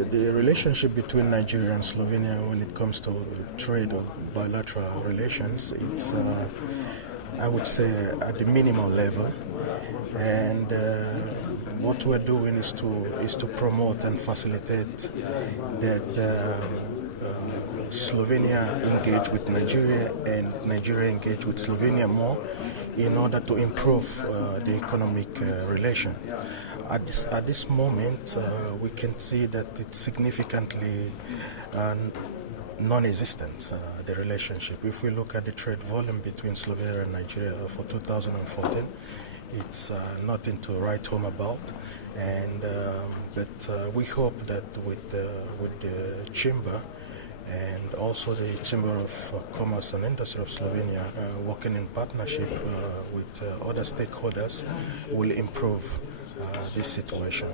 The relationship between Nigeria and Slovenia when it comes to trade or bilateral relations, it's, I would say, at the minimal level. And what we're doing is to promote and facilitate that Slovenia engage with Nigeria and Nigeria engage with Slovenia more in order to improve the economic relation. At this moment, we can see that it's significantly non-existent, the relationship. If we look at the trade volume between Slovenia and Nigeria for 2014, it's nothing to write home about. And but we hope that with the chamber and also the Chamber of Commerce and Industry of Slovenia, working in partnership with other stakeholders, will improve this situation.